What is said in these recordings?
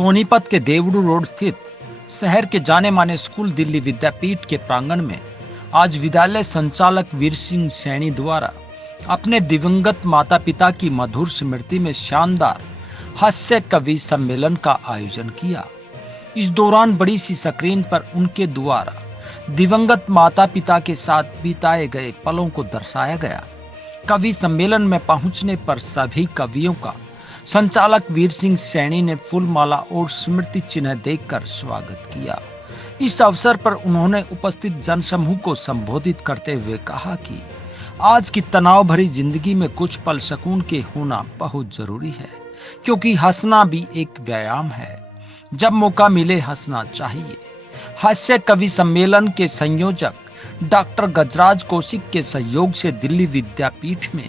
सोनीपत के देवड़ू रोड स्थित शहर के जाने माने स्कूल दिल्ली विद्यापीठ के प्रांगण में आज विद्यालय संचालक वीर सिंह सैनी द्वारा अपने दिवंगत माता पिता की मधुर स्मृति में शानदार हास्य कवि सम्मेलन का आयोजन किया। इस दौरान बड़ी सी स्क्रीन पर उनके द्वारा दिवंगत माता पिता के साथ बिताए गए पलों को दर्शाया गया। कवि सम्मेलन में पहुंचने पर सभी कवियों का संचालक वीर सिंह सैनी ने फूलमाला और स्मृति चिन्ह देकर स्वागत किया। इस अवसर पर उन्होंने उपस्थित जनसमूह को संबोधित करते हुए कहा कि आज की तनाव भरी जिंदगी में कुछ पल सुकून के होना बहुत जरूरी है, क्योंकि हंसना भी एक व्यायाम है। जब मौका मिले हंसना चाहिए। हास्य कवि सम्मेलन के संयोजक डॉक्टर गजराज कौशिक के सहयोग से दिल्ली विद्यापीठ में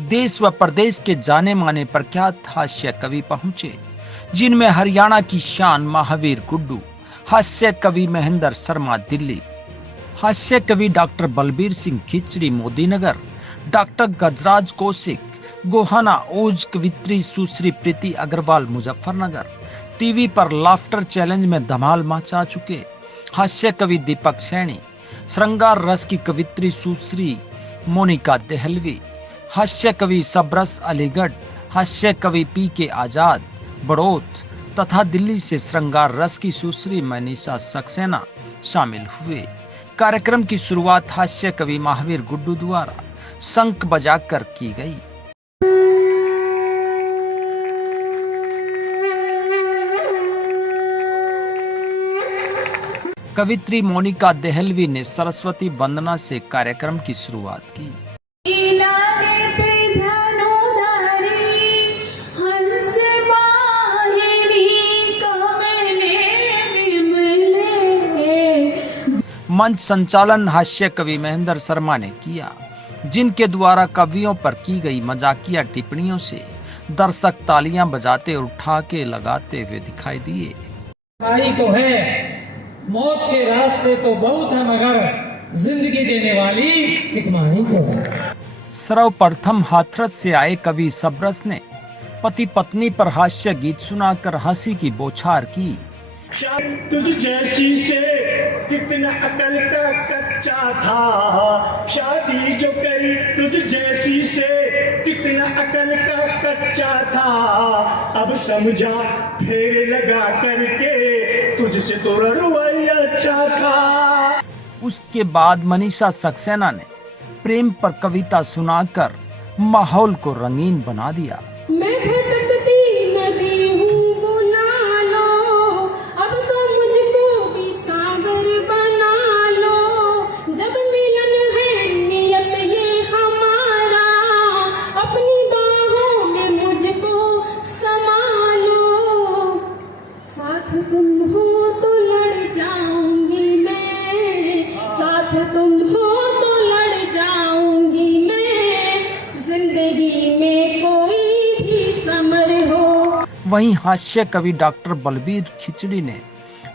देश व प्रदेश के जाने माने प्रख्यात हास्य कवि पहुंचे, जिनमें हरियाणा की शान महावीर गुड्डू, हास्य कवि महेंद्र शर्मा दिल्ली, हास्य कवि डॉक्टर बलबीर सिंह खिचड़ी मोदीनगर, डॉक्टर गजराज कौशिक गोहाना, ओज कवित्री सुश्री प्रीति अग्रवाल मुजफ्फरनगर, टीवी पर लाफ्टर चैलेंज में धमाल मचा चुके हास्य कवि दीपक सैनी, श्रृंगार रस की कवित्री सुश्री मोनिका देहलवी, हास्य कवि सबरस अलीगढ़, हास्य कवि पी के आजाद बड़ौत तथा दिल्ली से श्रृंगार रस की सुश्री मनीषा सक्सेना शामिल हुए। कार्यक्रम की शुरुआत हास्य कवि महावीर गुड्डू द्वारा शंख बजाकर की गई। कवित्री मोनिका देहलवी ने सरस्वती वंदना से कार्यक्रम की शुरुआत की। मंच संचालन हास्य कवि महेंद्र शर्मा ने किया, जिनके द्वारा कवियों पर की गई मजाकिया टिप्पणियों से दर्शक तालियां बजाते और ठहाके लगाते हुए दिखाई दिए। भाई तो है, मौत के रास्ते तो बहुत है, मगर जिंदगी देने वाली एक माही तो है। सर्वप्रथम हाथरस से आए कवि सबरस ने पति पत्नी पर हास्य गीत सुनाकर हंसी की बौछार की। तुझ जैसी से कितना अकल का कच्चा था, शादी जो करी तुझ जैसी से कितना अकल का कच्चा था, अब समझा फेर लगा करके तुझसे तो रवैया अच्छा था। उसके बाद मनीषा सक्सेना ने प्रेम पर कविता सुनाकर माहौल को रंगीन बना दिया। मैं भटकती नदी हूँ, बुला लो, अब तो मुझको भी सागर बना लो। जब मिलन है नियत ये हमारा, अपनी बाहों में मुझको समा लो। साथ तुम हो तो लड़ जाऊंगी मैं, साथ तुम हो तो लड़ जाऊंगी मैं, जिंदगी में कोई वहीं हास्य कवि डॉक्टर बलबीर खिचड़ी ने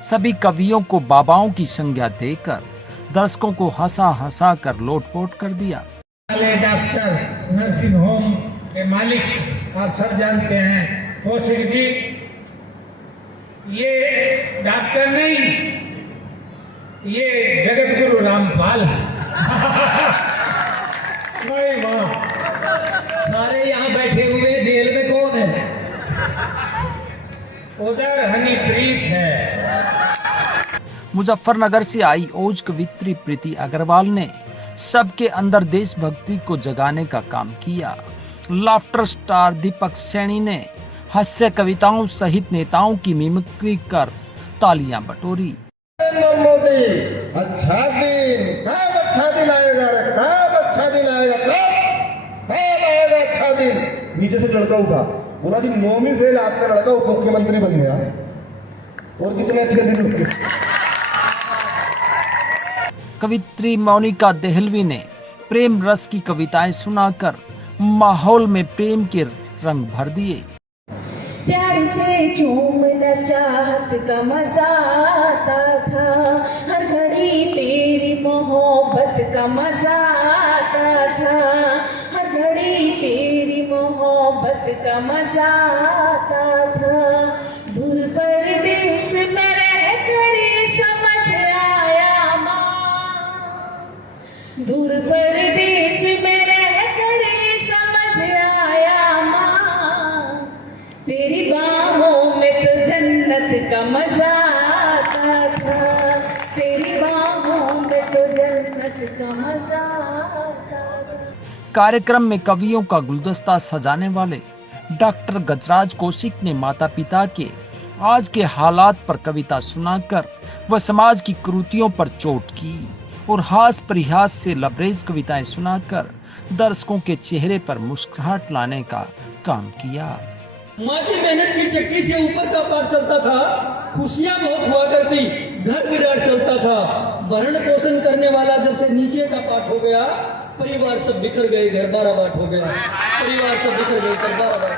सभी कवियों को बाबाओं की संज्ञा देकर दर्शकों को हंसा हंसा कर लोटपोट कर दिया। डॉक्टर नर्सिंग होम के मालिक आप सब जानते हैं कौशिक जी, ये डॉक्टर नहीं, ये जगत गुरु रामपाल है। सारे यहाँ बैठे हुए जेल में कौन है? उधर हनीप्रीत है। मुजफ्फरनगर से आई ओज कवित्री प्रीति अग्रवाल ने सबके अंदर देशभक्ति को जगाने का काम किया। लाफ्टर स्टार दीपक सैनी ने हास्य कविताओं सहित नेताओं की मिमिक्री कर तालियां बटोरी। मोदी अच्छा दिन, कब अच्छा दिन आएगा, कब अच्छा दिन आएगा, कब आएगा अच्छा दिन। नीचे से लड़का उठा, बोला जी 9वीं फेल आपका लड़का उप मुख्यमंत्री बन गया, और कितने अच्छे दिन होंगे। कवित्री मोनिका देहलवी ने प्रेम रस की कविताएं सुनाकर माहौल में प्रेम के रंग भर दिए। प्यार से झूमना चाहत का मजा आता था, हर घड़ी तेरी मोहब्बत का मजा आता था, हर घड़ी तेरी मोहब्बत का मजा आता था। दूर पर दूर परदेस में रह कर समझ आया माँ, तेरी बाहों में तो जन्नत का मजा आता था, तेरी बाहों में तो जन्नत का मजा आता था। कार्यक्रम में कवियों का गुलदस्ता सजाने वाले डॉक्टर गजराज कौशिक ने माता पिता के आज के हालात पर कविता सुनाकर व समाज की कुरीतियों पर चोट की और हास परिहास से लबरेज कविताएं सुनाकर दर्शकों के चेहरे पर मुस्कुराहट लाने का काम किया। माँ की मेहनत की चक्की से ऊपर का पाठ चलता था, खुशियाँ बहुत हुआ करती, घर विराट चलता था। भरण पोषण करने वाला जब से नीचे का पाठ हो गया, परिवार सब बिखर गए, घर बारा बाट हो गया, परिवार सब बिखर गए, घर बारा बाट।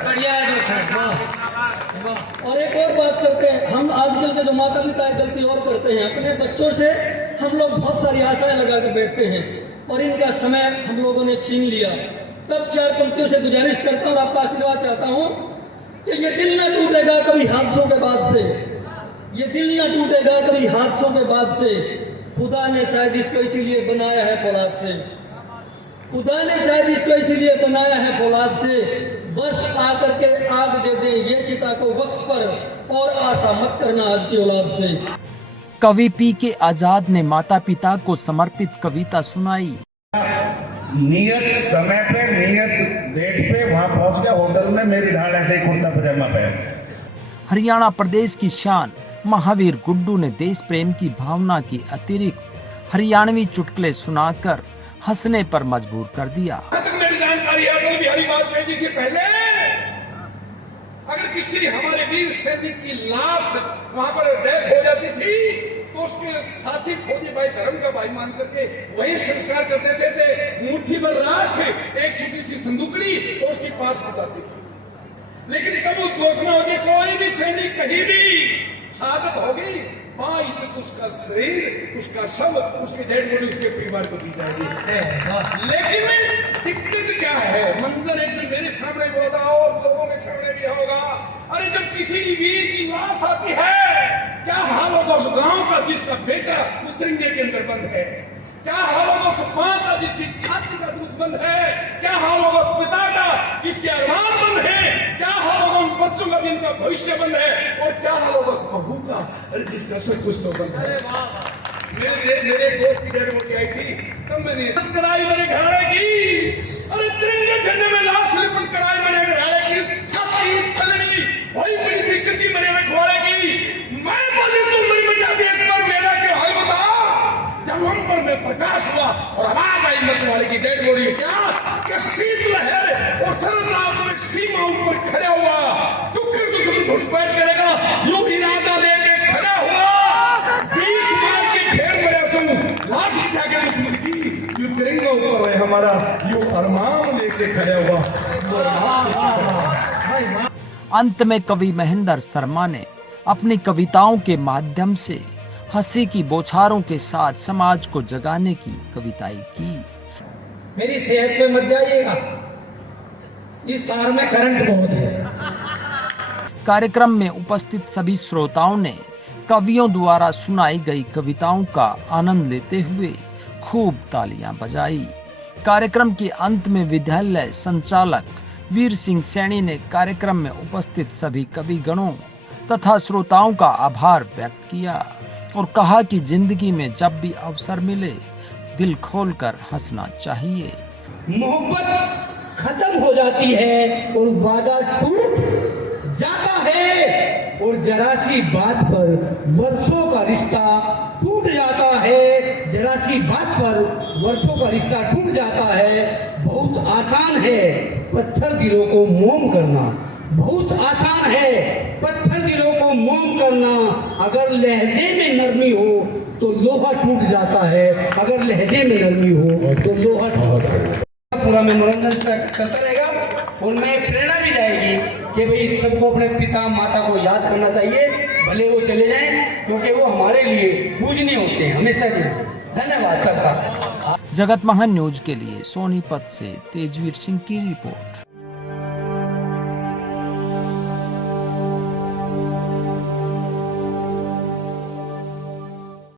और एक और बात करते हैं, हम आजकल के जो माता पिता गलती और करते हैं, अपने बच्चों से हम लोग बहुत सारी आशाएं लगा के बैठते हैं और इनका समय हम लोगों ने छीन लिया। तब चार पंक्तियों से गुजारिश करता हूँ, आपका आशीर्वाद चाहता हूँ कि ये दिल न टूटेगा कभी हादसों के बाद से, ये दिल न टूटेगा कभी हादसों के बाद से, खुदा ने शायद इसको इसीलिए बनाया है फौलाद से, खुदा ने शायद इसको इसीलिए बनाया है फौलाद से, बस आकर के आग दे दे ये चिता को वक्त पर और आशा मत करना आज की औलाद से। कवि पी के आजाद ने माता पिता को समर्पित कविता सुनाई। नियत समय पे नियत डेट पे वहाँ पहुँच गया होटल में, मेरी ढाल ऐसे ही कुर्ता पजामा पहन। हरियाणा प्रदेश की शान महावीर गुड्डू ने देश प्रेम की भावना की अतिरिक्त हरियाणवी चुटकुले सुनाकर हंसने पर मजबूर कर दिया। मेरी जानकारी है अटल बिहारी वाजपेयी से पहले अगर किसी हमारे वीर सैनिक की लाश वहां पर डेथ हो जाती थी तो उसके साथी फौजी भाई धर्म का भाई मान करके वही संस्कार कर देते थे, मुट्ठी भर राख एक छोटी सी संदूकड़ी और उसके पास बताती थी। लेकिन कब उस घोषणा होगी कोई भी सैनिक कहीं भी शहादत होगी, इज्जत उसका शरीर, उसका शव, उसके डेड बॉडी उसके परिवार को दी जाएगी। लेकिन दिक्कत क्या है, मंजर एक दिन मेरे सामने भी होगा और लोगों के सामने भी होगा। अरे जब किसी वीर की लाश आती है, क्या हाल होगा उस गांव का जिसका बेटा उस तिरंगे के अंदर बंद है? क्या हाल होगा उस मां का जिसकी छाती का दूध बंद है? क्या हाल होगा उस पिता का जिसके अरमान बंद है? क्या हाल होगा उन बच्चों का जिनका भविष्य बंद है? और क्या हाल होगा उस बहू का, अरे जिसका सब कुछ तो बंद है। मेरे दोस्त की डेड बॉडी आई थी, तब मैंने कराई मेरे घराने की, अरे तिरंगे झंडे में लाश लिपट कराई मेरे घराने की, छाती छलनी वही बड़ी दिक्कत थी मेरे रखवाले की। मैं बोली तुम नहीं बचा दी, एक बार मेरा क्या हाल बता। जब नवंबर में प्रकाश हुआ और आवाज आई मरने वाले की डेड बॉडी, क्या शीतलहर और शरद रात में सीमाओं पर खड़ा हुआ, डुक्कर दुश्मन घुसपैठ करेगा यूं इरादा लेके खड़ा हुआ, 20 मार के फेर मेरा लाश इच्छा के दुश्मन की, यूं तिरंगा ऊपर है हमारा, यूं अरमान लेके खड़ा हुआ। अंत में कवि महेंद्र शर्मा ने अपनी कविताओं के माध्यम से हंसी की बौछारों के साथ समाज को जगाने की कविताएं की। मेरी सेहत पे मत जाइएगा, इस तार में करंट बहुत है। कार्यक्रम में उपस्थित सभी श्रोताओं ने कवियों द्वारा सुनाई गई कविताओं का आनंद लेते हुए खूब तालियां बजाई। कार्यक्रम के अंत में विद्यालय संचालक वीर सिंह सैनी ने कार्यक्रम में उपस्थित सभी कविगणों तथा श्रोताओं का आभार व्यक्त किया और कहा कि जिंदगी में जब भी अवसर मिले दिल खोलकर हंसना चाहिए। मोहब्बत खत्म हो जाती है और वादा टूट जाता है और जरा सी बात पर वर्षों का रिश्ता टूट जाता है, जरा सी बात पर वर्षों का रिश्ता टूट जाता है। बहुत आसान है पत्थर दिलों को मोम करना, बहुत आसान है पत्थर दिलों को मोम करना। अगर लहजे में नरमी हो तो लोहा टूट जाता है, अगर लहजे में नरमी हो तो लोहा टूट जाता है। पूरा मनोरंजन चलता रहेगा और मैं प्रेरणा भी जाएगी कि भाई सबको अपने पिता माता को याद करना चाहिए, भले वो चले जाएं, क्योंकि वो हमारे लिए पूजनीय होते हैं हमेशा के लिए। धन्यवाद सबका। जगत महान न्यूज के लिए सोनीपत से तेजवीर सिंह की रिपोर्ट।